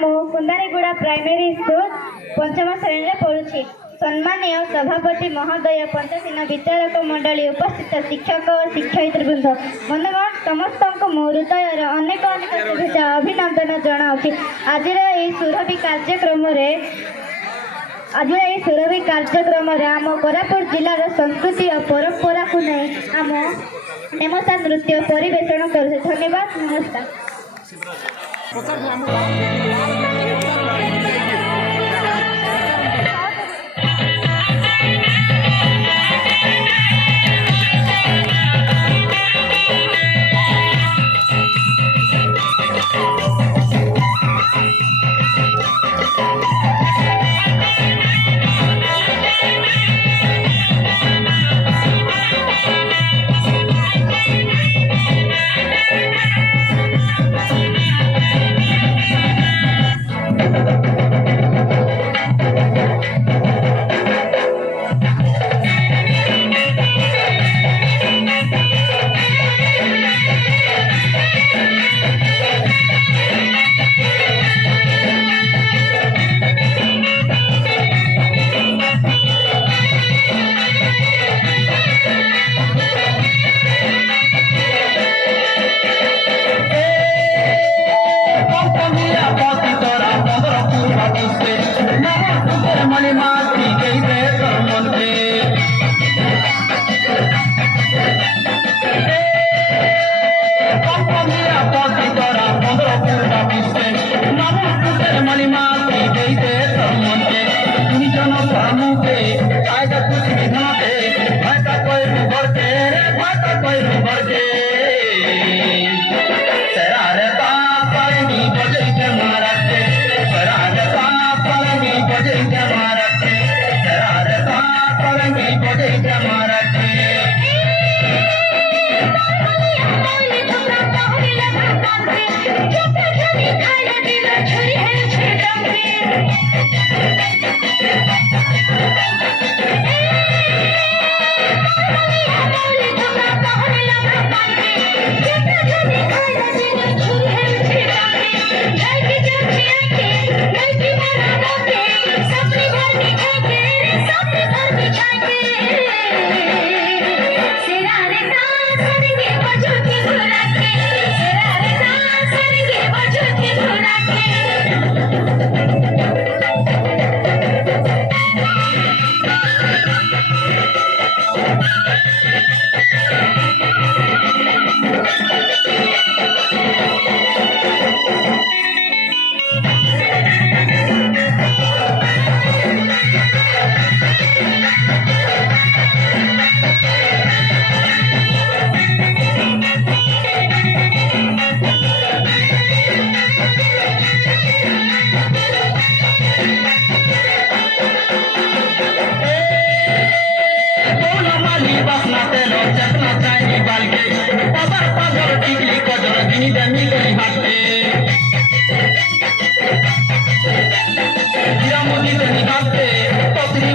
मु कुंदारीगुड़ा primary school पंचम श्रेणी में पढ़ुछि। सम्मानीय सभापति महोदय, पंचायत विचारक मंडली, उपस्थित शिक्षक और शिक्षयित्रीवृंद, बंधुगण समस्त मो हृदय अनेक अनेक शुभेच्छा अभिनंदन जनाऊँगी। आज सुरभि कार्यक्रम आम कोरापुट जिलार संस्कृति और परंपरा को नहीं आम नेमसा नृत्य परिवेषण कर। धन्यवाद, नमस्कार।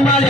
Mali,